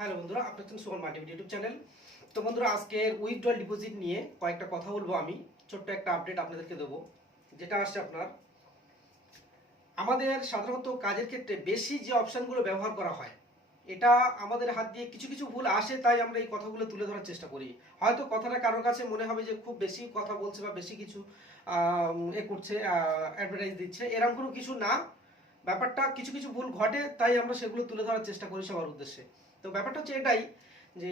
Hello বন্ধুরা, আপনার হচ্ছেন সুমন মাল্টিমিডিয়া ইউটিউব চ্যানেল। তো বন্ধুরা, আজকের উইথড্রল ডিপোজিট নিয়ে কয়েকটা কথা বলবো। আমি ছোট্ট একটা আপডেট আপনাদেরকে দেবো, যেটা আসছে আপনার আমাদের সাধারণত কাজের ক্ষেত্রে বেশি যে অপশানগুলো ব্যবহার করা হয়, এটা আমাদের হাত দিয়ে কিছু কিছু ভুল আসে, তাই আমরা এই কথাগুলো তুলে ধরার চেষ্টা করি। হয়তো কথাটা কারোর কাছে মনে হবে যে খুব বেশি কথা বলছে বা বেশি কিছু এ করছে, অ্যাডভার্টাইজ দিচ্ছে, এরকম কোনো কিছু না। ব্যাপারটা কিছু কিছু ভুল ঘটে, তাই আমরা সেগুলো তুলে ধরার চেষ্টা করি সবার উদ্দেশ্যে। তো ব্যাপারটা হচ্ছে এটাই যে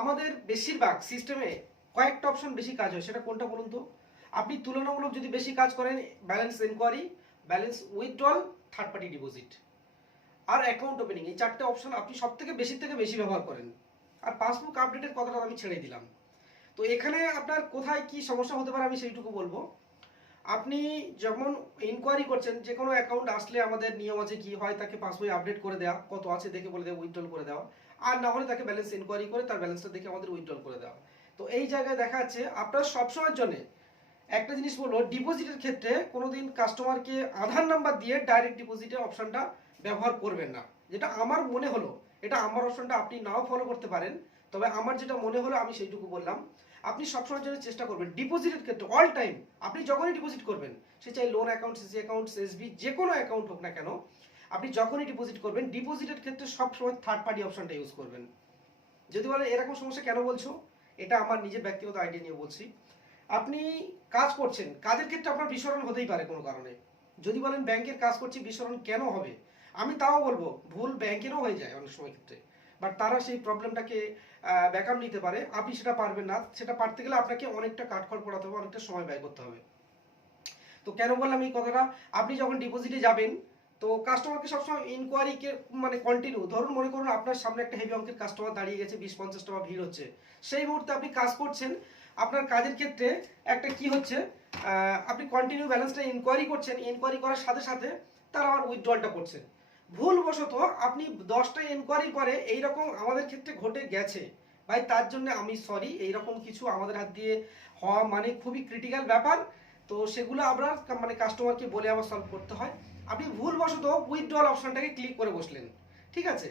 আমাদের বেশিরভাগ সিস্টেমে কয়েকটা অপশন বেশি কাজ হয়। সেটা কোনটা বলুন তো? আপনি তুলনামূলক যদি বেশি কাজ করেন, balance enquiry, balance withdrawal, third party deposit আর অ্যাকাউন্ট ওপেনিং, এই চারটে অপশন আপনি সব থেকে বেশি ব্যবহার করেন। আর পাসবুক আপডেটের কথাটা আমি ছেড়ে দিলাম। তো এখানে আপনার কোথায় কি সমস্যা হতে পারে আমি সেইটুকু বলবো। আপনি যখন ইনকোয়ারি করছেন, যে কোনো অ্যাকাউন্ট আসলে আমাদের নিয়ম আছে, কি হয় তাকে পাসবই আপডেট করে দেওয়া, কত আছে দেখে বলে দেওয়া, উইথড্রল করে দেওয়া। আর না হলে তাকে ব্যালেন্স ইনকোয়ারি করে তার ব্যালেন্সটা দেখে আমাদের উইথড্রল করে দেওয়া। তো এই জায়গায় দেখা যাচ্ছে আপনার সবসময়ের জন্য একটা জিনিস বলবো, ডিপোজিটের ক্ষেত্রে কোনোদিন কাস্টমারকে আধার নাম্বার দিয়ে ডাইরেক্ট ডিপোজিটের অপশনটা ব্যবহার করবেন না। যেটা আমার মনে হলো, এটা আমার অপশনটা আপনি নাও ফলো করতে পারেন, তবে আমার যেটা মনে হলো আমি সেইটুকু বললাম। আপনি সবসময় জন্য চেষ্টা করবেন ডিপোজিটের ক্ষেত্রে অল টাইম, আপনি যখনই ডিপোজিট করবেন, সে চাই loan account, CC account, SB, যে কোনো অ্যাকাউন্ট হোক না কেন, আপনি যখনই ডিপোজিট করবেন ডিপোজিটের ক্ষেত্রে সবসময় থার্ড পার্টি অপশনটা ইউজ করবেন। যদি বলেন এরকম সমস্যা কেন বলছো, এটা আমার নিজের ব্যক্তিগত আইডিয়া নিয়ে বলছি। আপনি কাজ করছেন, কাজের ক্ষেত্রে আপনার বিস্মরণ হতেই পারে কোনো কারণে। যদি বলেন ব্যাংকের কাজ করছি, বিস্মরণ কেন হবে? আমি তাও বলবো ভুল ব্যাংকেরও হয়ে যায় অনেক সময় ক্ষেত্রে, বাট তারা সেই প্রবলেমটাকে ব্যাকআপ নিতে পারে, আপনি সেটা পারবেন না। সেটা পারতে গেলে আপনাকে অনেকটা কাঠখড় পোড়াতে হবে, অনেকটা সময় ব্যয় করতে হবে। তো কেন বললাম এই কথাটা? আপনি যখন ডিপোজিটে যাবেন, তো কাস্টমারকে সবসময় ইনকোয়ারিকে মানে কন্টিনিউ, ধরুন মনে করুন আপনার সামনে একটা হেভি অঙ্কের কাস্টমার দাঁড়িয়ে গেছে, 20-50 টাকা ভিড় হচ্ছে, সেই মুহূর্তে আপনি কাজ করছেন। আপনার কাজের ক্ষেত্রে একটা কি হচ্ছে, আপনি কন্টিনিউ ব্যালেন্সটা ইনকোয়ারি করছেন, ইনকোয়ারি করার সাথে সাথে তার আবার উইথড্রলটা করছেন। ভুলবশত আপনি 10টা ইনকোয়ারি করে এইরকম আমাদের ক্ষেত্রে ঘটে গেছে ভাই, তার জন্য আমি সরি। এইরকম কিছু আমাদের হাত দিয়ে হওয়া মানে খুবই ক্রিটিক্যাল ব্যাপার। তো সেগুলো আমরা মানে কাস্টমারকে বলে আবার সলভ করতে হয়। আপনি ভুলবশত উইথড্রল অপশনটাকে ক্লিক করে বসলেন, ঠিক আছে?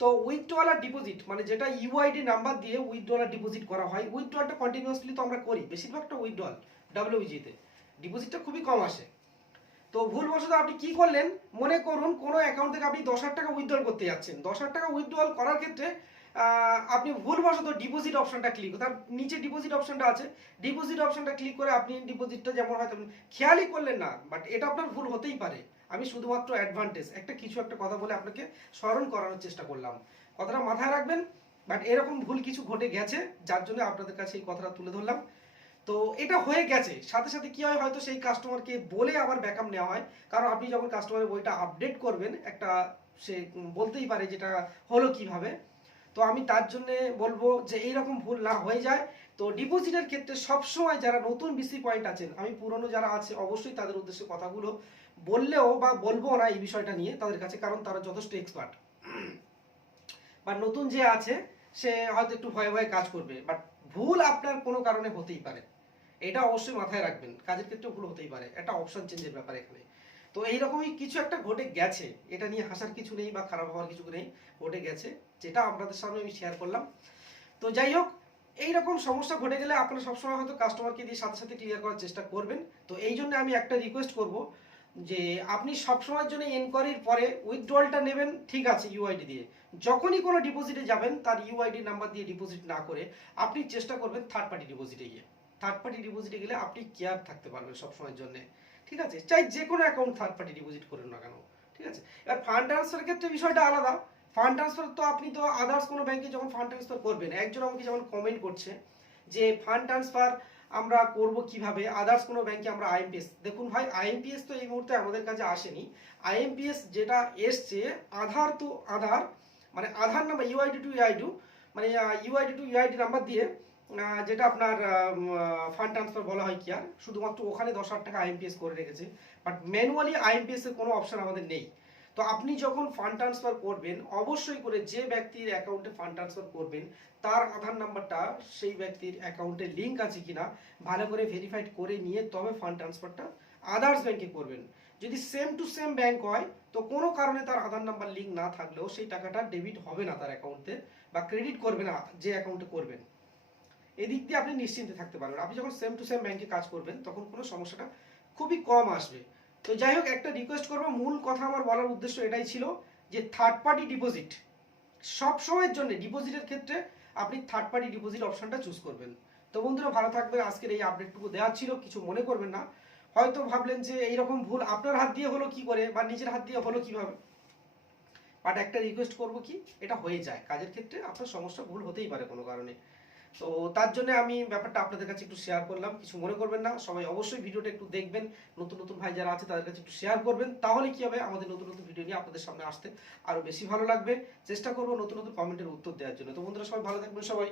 তো উইথড্রল আর ডিপোজিট মানে যেটা ইউআইডি নাম্বার দিয়ে উইথড্রল আর ডিপোজিট করা হয়, উইথড্রলটা কন্টিনিউয়াসলি তো আমরা করি, বেশিরভাগটা উইথড্রল ডাব্লিউজিতে, ডিপোজিটটা খুবই কম আসে। তো ভুলবশত আপনি কি করলেন, মনে করুন কোনো অ্যাকাউন্ট থেকে আপনি 10,000 টাকা উইথড্রল করতে যাচ্ছেন, 10,000 টাকা উইথড্রল করার ক্ষেত্রে আপনি ভুলবশত ডিপোজিট অপশনটা ক্লিক, তার নিচে ডিপোজিট অপশনটা আছে, ডিপোজিট অপশনটা ক্লিক করে আপনি ডিপোজিটটা যেমন হয়তো খেয়ালই করলেন না, বাট এটা আপনার ভুল হতেই পারে। আমি শুধুমাত্র অ্যাডভান্টেজ একটা কিছু একটা কথা বলে আপনাকে স্মরণ করানোর চেষ্টা করলাম, কথাটা মাথায় রাখবেন। বাট এরকম ভুল কিছু ঘটে গেছে, যার জন্য আপনাদের কাছে এই কথাটা তুলে ধরলাম। তো এটা হয়ে গেছে, সাথে সাথে কি হয়, হয়তো সেই কাস্টমারকে বলে আবার ব্যাকআপ নেওয়া হয়। কারণ আপনি যখন কাস্টমারের বইটা আপডেট করবেন, একটা সে বলতেই পারে যেটা হলো কিভাবে। তো আমি তার জন্য বলবো যে এইরকম ভুল না হয়ে যায়। তো ডিপোজিটের ক্ষেত্রে সবসময় যারা নতুন বিসি পয়েন্ট আছেন, আমি পুরনো যারা আছে অবশ্যই তাদের উদ্দেশ্যে কথাগুলো বললেও বা বলবো না এই বিষয়টা নিয়ে তাদের কাছে, কারণ তারা যথেষ্ট এক্সপার্ট। বা নতুন যে আছে সে হয়তো একটু ভয়ে ভয়ে কাজ করবে, বাট ভুল আপনার কোনো কারণে হতেই পারে, এটা অবশ্যই মাথায় রাখবেন। কাজের ক্ষেত্রে ভুল হতেই পারে, একটা অপশন চেঞ্জের ব্যাপার এখানে। তো এইরকমই কিছু একটা ঘটে গেছে, এটা নিয়ে হাসার কিছু নেই বা খারাপ হওয়ার কিছু নেই, ঘটে গেছে, যেটা আপনাদের সামনে আমি শেয়ার করলাম। তো যাই হোক, এইরকম সমস্যা ঘটে গেলে আপনারা সবসময় হয়তো কাস্টমারকে দিয়ে সাথে সাথে ক্লিয়ার করার চেষ্টা করবেন। তো এই জন্য আমি একটা রিকোয়েস্ট করব যে আপনি সবসময়ের জন্য এনকোয়ারির পরে উইথড্রলটা নেবেন, ঠিক আছে, ইউআইডি দিয়ে। যখনই কোনো ডিপোজিটে যাবেন তার ইউআইডি নাম্বার দিয়ে ডিপোজিট না করে আপনি চেষ্টা করবেন থার্ড পার্টি ডিপোজিটে গিয়ে। থার্ড পার্টি ডিপোজিটে গেলে আপনি কেয়ার থাকতে পারবেন সবসময়ের জন্য, ঠিক আছে? চাই যে কোনো অ্যাকাউন্ট থার্ড পার্টি ডিপোজিট করেন না কেন, ঠিক আছে? এবার ফান্ড ট্রান্সফারের ক্ষেত্রে বিষয়টা আলাদা। ফান্ড ট্রান্সফার তো আপনি তো আদার্স কোনো ব্যাংকে যখন ফান্ড ট্রান্সফার করবেন, একজন আমাকে যেমন কমেন্ট করছে যে ফান্ড ট্রান্সফার আমরা করব কিভাবে, আদার্স কোনো ব্যাংকে আমরা আইএমপিএস, দেখুন ভাই, আইএমপিএস তো এই মুহূর্তে আমাদের কাছে আসেনি। আইএমপিএস যেটা এসছে, আধার টু আধার, মানে আধার নাম্বার ইউআইডি টু ইউআইডি, মানে ইউআইডি টু ইউআইডি নাম্বার দিয়ে যেটা আপনার ফান্ড ট্রান্সফার বলা হয় কি, আর শুধুমাত্র ওখানে 10,000 টাকা আইএমপিএস করে রেখেছে, বাট ম্যানুয়ালি আইএমপিএস এর কোনো অপশন আমাদের নেই। তো আপনি যখন ফান্ড ট্রান্সফার করবেন, অবশ্যই করে যে ব্যক্তির অ্যাকাউন্টে ফান্ড ট্রান্সফার করবেন তার আধার নাম্বারটা সেই ব্যক্তির অ্যাকাউন্টে লিঙ্ক আছে কিনা ভালো করে ভেরিফাইড করে নিয়ে তবে ফান্ড ট্রান্সফারটা আদার্স ব্যাংকে করবেন। যদি সেম টু সেম ব্যাংক হয় তো কোনো কারণে তার আধার নাম্বার লিঙ্ক না থাকলেও সেই টাকাটা ডেবিট হবে না তার অ্যাকাউন্টে, বা ক্রেডিট করবে না যে অ্যাকাউন্টে করবেন। এদিক দিয়ে আপনি নিশ্চিন্তে থাকতে পারবেন। আপনি যখন সেম টু সেম ব্যাংকে কাজ করবেন তখন কোনো সমস্যাটা খুবই কম আসবে। তো যাই হোক, একটা রিকোয়েস্ট করবো, মূল কথা আমার বলার উদ্দেশ্য এটাই ছিল যে থার্ড পার্টি ডিপোজিট সব সময়ের জন্য ডিপোজিটের ক্ষেত্রে আপনি থার্ড পার্টি ডিপোজিট অপশনটা চুজ করবেন। তো বন্ধুরা ভালো থাকবেন, আজকের এই আপডেটটুকু দেওয়া ছিল, কিছু মনে করবেন না। হয়তো ভাবলেন যে এইরকম ভুল আপনার হাত দিয়ে হলো কি করে, বা নিজের হাত দিয়ে হলো কিভাবে, বাট একটা রিকোয়েস্ট করবো কি, এটা হয়ে যায় কাজের ক্ষেত্রে, আপনার সমস্যা ভুল হতেই পারে কোনো কারণে। তো তার জন্য আমি ব্যাপারটা আপনাদের কাছে একটু শেয়ার করলাম, কিছু মনে করবেন না। সবাই অবশ্যই ভিডিওটা একটু দেখবেন, নতুন নতুন ভাই যারা আছে তাদের কাছে একটু শেয়ার করবেন, তাহলে কি হবে, আমাদের নতুন নতুন ভিডিও নিয়ে আপনাদের সামনে আসতে আরো বেশি ভালো লাগবে। চেষ্টা করবো নতুন নতুন কমেন্টের উত্তর দেওয়ার জন্য। তো বন্ধুরা সবাই ভালো থাকবেন সবাই।